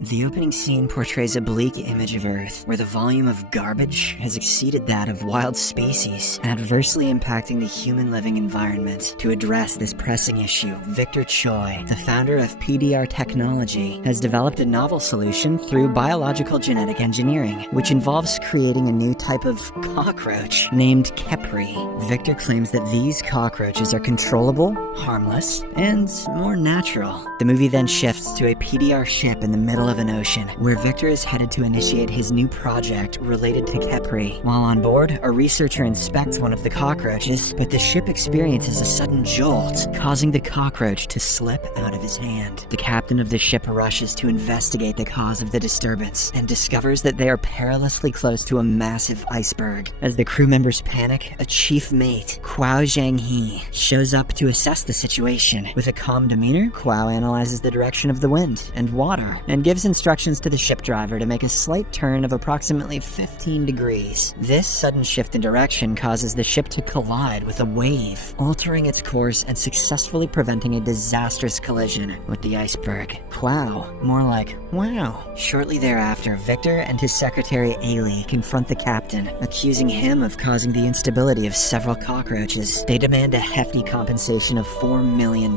The opening scene portrays a bleak image of Earth, where the volume of garbage has exceeded that of wild species, adversely impacting the human living environment. To address this pressing issue, Victor Choi, the founder of PDR technology, has developed a novel solution through biological genetic engineering, which involves creating a new type of cockroach named Kepri. Victor claims that these cockroaches are controllable, harmless, and more natural. The movie then shifts to a PDR ship in the middle of an ocean, where Victor is headed to initiate his new project related to Kepri. While on board, a researcher inspects one of the cockroaches, but the ship experiences a sudden jolt, causing the cockroach to slip out of his hand. The captain of the ship rushes to investigate the cause of the disturbance, and discovers that they are perilously close to a massive iceberg. As the crew members panic, a chief mate, Kwao Zhang-hee, shows up to assess the situation. With a calm demeanor, Kwao analyzes the direction of the wind and water, and gives instructions to the ship driver to make a slight turn of approximately 15 degrees. This sudden shift in direction causes the ship to collide with a wave, altering its course and successfully preventing a disastrous collision with the iceberg. Wow, more like wow. Shortly thereafter, Victor and his secretary Ailey confront the captain, accusing him of causing the instability of several cockroaches. They demand a hefty compensation of $4 million.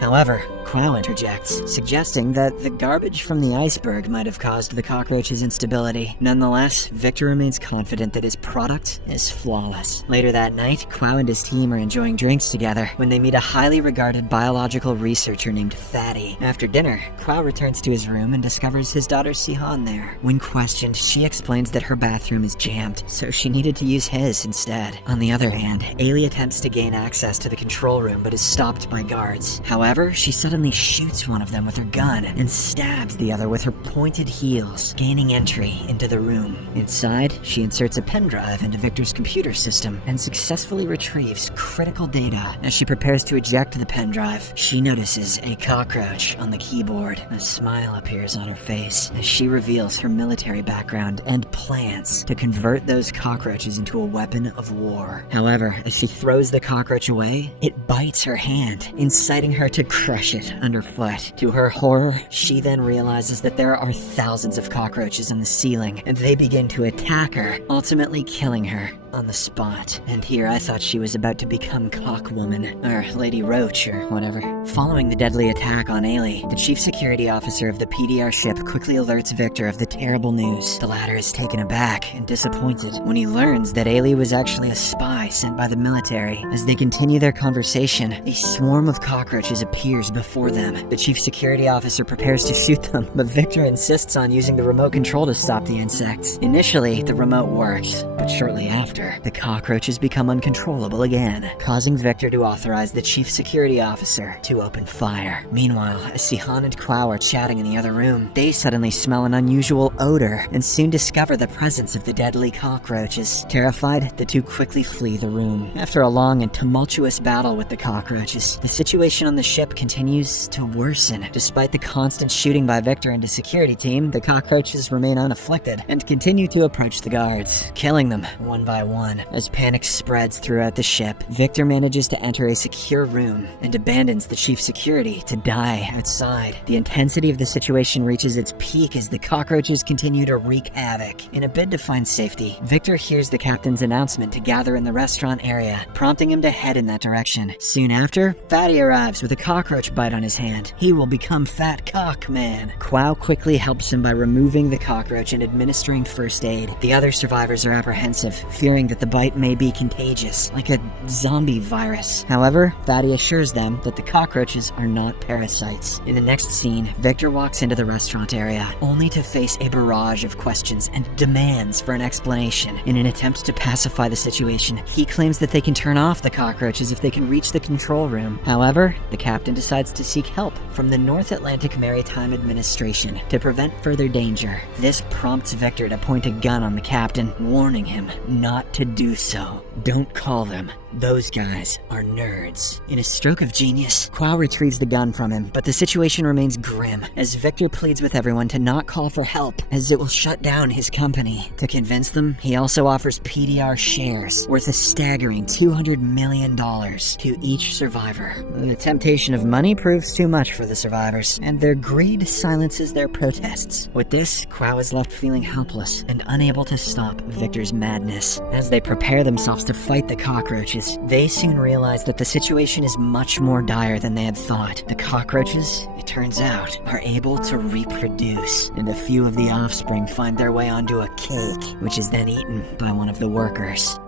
However, Kwao interjects, suggesting that the garbage from the iceberg might have caused the cockroach's instability. Nonetheless, Victor remains confident that his product is flawless. Later that night, Kwao and his team are enjoying drinks together when they meet a highly regarded biological researcher named Fatty. After dinner, Kwao returns to his room and discovers his daughter Sihan there. When questioned, she explains that her bathroom is jammed, so she needed to use his instead. On the other hand, Ailey attempts to gain access to the control room but is stopped by guards. However, she suddenly shoots one of them with her gun and stabs the other with her pointed heels, gaining entry into the room. Inside, she inserts a pen drive into Victor's computer system and successfully retrieves critical data. As she prepares to eject the pen drive, she notices a cockroach on the keyboard. A smile appears on her face as she reveals her military background and plans to convert those cockroaches into a weapon of war. However, as she throws the cockroach away, it bites her hand, inciting her to crush it underfoot. To her horror, she then realizes that there are thousands of cockroaches on the ceiling, and they begin to attack her, ultimately killing her on the spot. And here I thought she was about to become Cockwoman, or Lady Roach, or whatever. Following the deadly attack on Ailey, the chief security officer of the PDR ship quickly alerts Victor of the terrible news. The latter is taken aback and disappointed when he learns that Ailey was actually a spy sent by the military. As they continue their conversation, a swarm of cockroaches appears before them. The chief security officer prepares to shoot them, but Victor insists on using the remote control to stop the insects. Initially, the remote works, but shortly after, the cockroaches become uncontrollable again, causing Victor to authorize the chief security officer to open fire. Meanwhile, as Sihan and Kwao are chatting in the other room, they suddenly smell an unusual odor and soon discover the presence of the deadly cockroaches. Terrified, the two quickly flee the room. After a long and tumultuous battle with the cockroaches, the situation on the ship continues to worsen. Despite the constant shooting by Victor and his security team, the cockroaches remain unafflicted and continue to approach the guards, killing them one by one. As panic spreads throughout the ship, Victor manages to enter a secure room and abandons the chief security to die outside. The intensity of the situation reaches its peak as the cockroaches continue to wreak havoc. In a bid to find safety, Victor hears the captain's announcement to gather in the restaurant area, prompting him to head in that direction. Soon after, Fatty arrives with a cockroach bite on his hand. He will become Fat Cock Man. Kwao quickly helps him by removing the cockroach and administering first aid. The other survivors are apprehensive, fearing that the bite may be contagious, like a zombie virus. However, Fatty assures them that the cockroaches are not parasites. In the next scene, Victor walks into the restaurant area, only to face a barrage of questions and demands for an explanation. In an attempt to pacify the situation, he claims that they can turn off the cockroaches if they can reach the control room. However, the captain decides to seek help from the North Atlantic Maritime Administration to prevent further danger. This prompts Victor to point a gun on the captain, warning him not to do so. Don't call them. Those guys are nerds. In a stroke of genius, Quao retrieves the gun from him, but the situation remains grim as Victor pleads with everyone to not call for help as it will shut down his company. To convince them, he also offers PDR shares worth a staggering $200 million to each survivor. The temptation of money proves too much for the survivors, and their greed silences their protests. With this, Quao is left feeling helpless and unable to stop Victor's madness. As they prepare themselves to fight the cockroaches, they soon realize that the situation is much more dire than they had thought. The cockroaches, it turns out, are able to reproduce, and a few of the offspring find their way onto a cake, which is then eaten by one of the workers.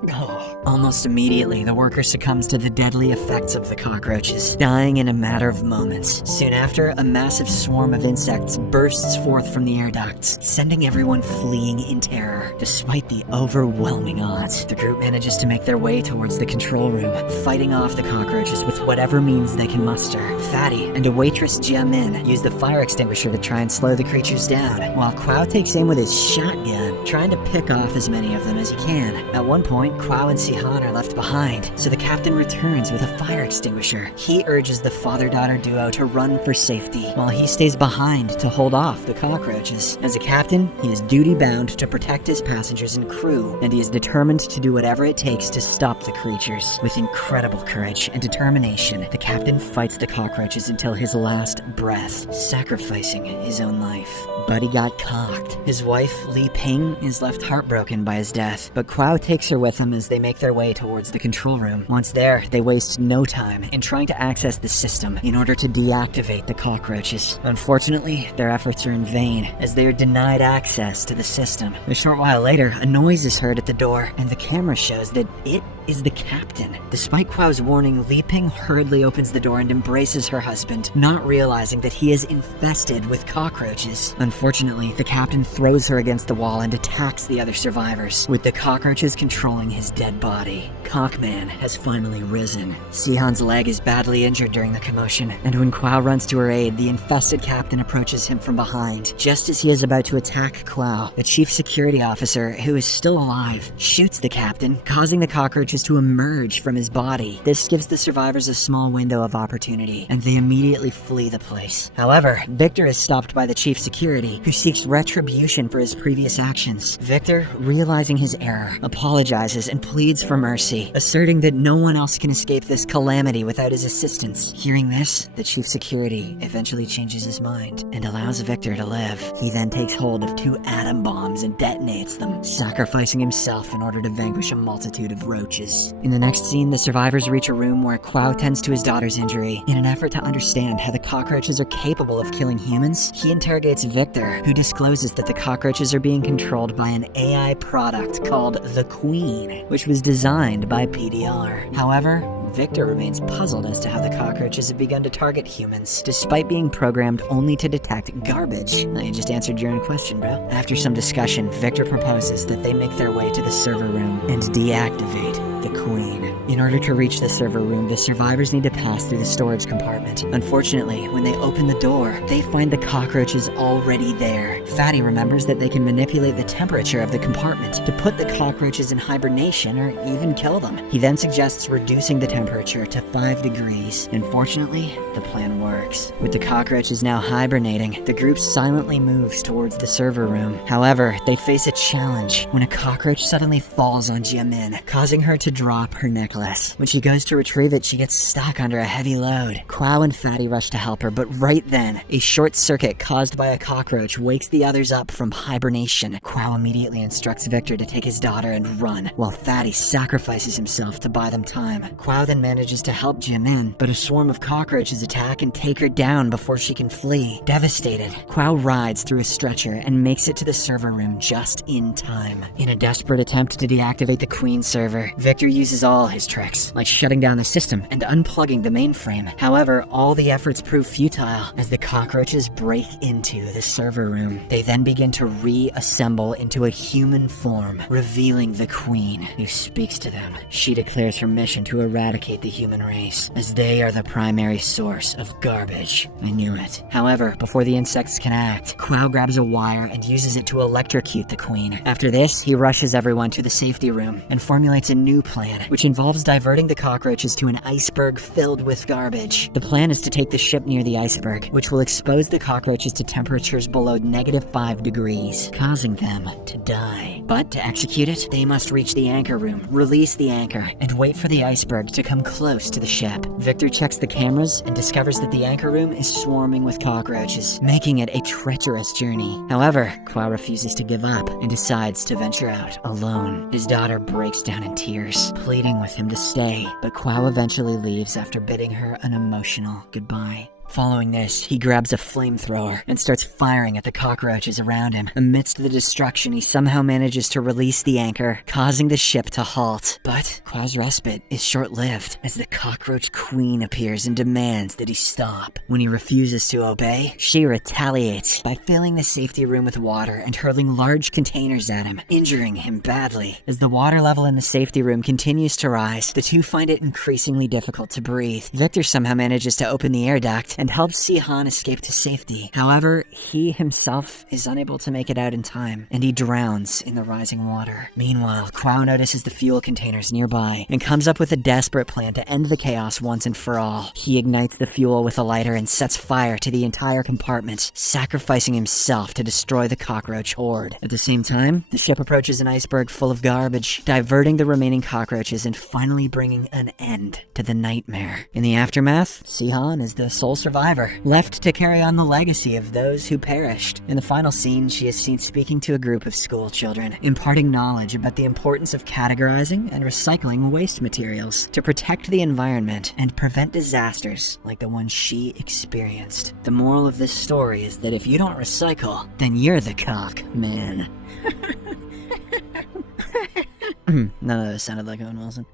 Almost immediately, the worker succumbs to the deadly effects of the cockroaches, dying in a matter of moments. Soon after, a massive swarm of insects bursts forth from the air ducts, sending everyone fleeing in terror. Despite the overwhelming odds, the group manages to make their way towards the control room, fighting off the cockroaches with whatever means they can muster. Fatty and a waitress Jia Min use the fire extinguisher to try and slow the creatures down, while Quao takes aim with his shotgun, trying to pick off as many of them as he can. At one point, Quao and Sihan are left behind, so the captain returns with a fire extinguisher. He urges the father-daughter duo to run for safety, while he stays behind to hold off the cockroaches. As a captain, he is duty-bound to protect his passengers and crew, and he is determined to do whatever it takes to stop the creatures. With incredible courage and determination, the captain fights the cockroaches until his last breath, sacrificing his own life. But he got cocked. His wife, Li Ping, is left heartbroken by his death, but Quao takes her with him as they make their way towards the control room. Once there, they waste no time in trying to access the system in order to deactivate the cockroaches. Unfortunately, their efforts are in vain, as they are denied access to the system. A short while later, a noise is heard at the door, and the camera shows that it is the captain. Despite Quao's warning, Li Ping hurriedly opens the door and embraces her husband, not realizing that he is infested with cockroaches. Unfortunately, the captain throws her against the wall and attacks the other survivors, with the cockroaches controlling his dead body. Cockman has finally risen. Sihan's leg is badly injured during the commotion, and when Quao runs to her aid, the infested captain approaches him from behind. Just as he is about to attack Quao, the chief security officer, who is still alive, shoots the captain, causing the cockroaches to emerge from his body. This gives the survivors a small window of opportunity, and they immediately flee the place. However, Victor is stopped by the chief security, who seeks retribution for his previous actions. Victor, realizing his error, apologizes and pleads for mercy, asserting that no one else can escape this calamity without his assistance. Hearing this, the chief security eventually changes his mind and allows Victor to live. He then takes hold of 2 atom bombs and detonates them, sacrificing himself in order to vanquish a multitude of roaches. In the next scene, the survivors reach a room where Quao tends to his daughter's injury. In an effort to understand how the cockroaches are capable of killing humans, he interrogates Victor, who discloses that the cockroaches are being controlled by an AI product called the Queen, which was designed by PDR. However, Victor remains puzzled as to how the cockroaches have begun to target humans, despite being programmed only to detect garbage. I just answered your own question, bro. After some discussion, Victor proposes that they make their way to the server room and deactivate the Queen. In order to reach the server room, the survivors need to pass through the storage compartment. Unfortunately, when they open the door, they find the cockroaches already there. Fatty remembers that they can manipulate the temperature of the compartment to put the cockroaches in hibernation or even kill them. He then suggests reducing the temperature to 5 degrees. Unfortunately, the plan works. With the cockroaches now hibernating, the group silently moves towards the server room. However, they face a challenge when a cockroach suddenly falls on Jiamin, causing her to drop her necklace. When she goes to retrieve it, she gets stuck under a heavy load. Quao and Fatty rush to help her, but right then, a short circuit caused by a cockroach wakes the others up from hibernation. Quao immediately instructs Victor to take his daughter and run, while Fatty sacrifices himself to buy them time. Quao then manages to help Jiamin, but a swarm of cockroaches attack and take her down before she can flee. Devastated, Quao rides through a stretcher and makes it to the server room just in time. In a desperate attempt to deactivate the Queen server, Victor uses all his tricks, like shutting down the system and unplugging the mainframe. However, all the efforts prove futile as the cockroaches break into the server room. They then begin to reassemble into a human form, revealing the Queen, who speaks to them. She declares her mission to eradicate eradicate the human race, as they are the primary source of garbage. I knew it. However, before the insects can act, Quao grabs a wire and uses it to electrocute the queen. After this, he rushes everyone to the safety room and formulates a new plan, which involves diverting the cockroaches to an iceberg filled with garbage. The plan is to take the ship near the iceberg, which will expose the cockroaches to temperatures below -5 degrees, causing them to die. But to execute it, they must reach the anchor room, release the anchor, and wait for the iceberg to come close to the ship. Victor checks the cameras and discovers that the anchor room is swarming with cockroaches, making it a treacherous journey. However, Quao refuses to give up and decides to venture out alone. His daughter breaks down in tears, pleading with him to stay, but Quao eventually leaves after bidding her an emotional goodbye. Following this, he grabs a flamethrower and starts firing at the cockroaches around him. Amidst the destruction, he somehow manages to release the anchor, causing the ship to halt. But Quao's respite is short-lived, as the cockroach queen appears and demands that he stop. When he refuses to obey, she retaliates by filling the safety room with water and hurling large containers at him, injuring him badly. As the water level in the safety room continues to rise, the two find it increasingly difficult to breathe. Victor somehow manages to open the air duct and helps Si-Han escape to safety. However, he himself is unable to make it out in time, and he drowns in the rising water. Meanwhile, Quao notices the fuel containers nearby and comes up with a desperate plan to end the chaos once and for all. He ignites the fuel with a lighter and sets fire to the entire compartment, sacrificing himself to destroy the cockroach horde. At the same time, the ship approaches an iceberg full of garbage, diverting the remaining cockroaches and finally bringing an end to the nightmare. In the aftermath, Si-Han is the sole survivor, left to carry on the legacy of those who perished. In the final scene, she is seen speaking to a group of school children, imparting knowledge about the importance of categorizing and recycling waste materials to protect the environment and prevent disasters like the one she experienced. The moral of this story is that if you don't recycle, then you're the cock man. None of those sounded like Owen Wilson.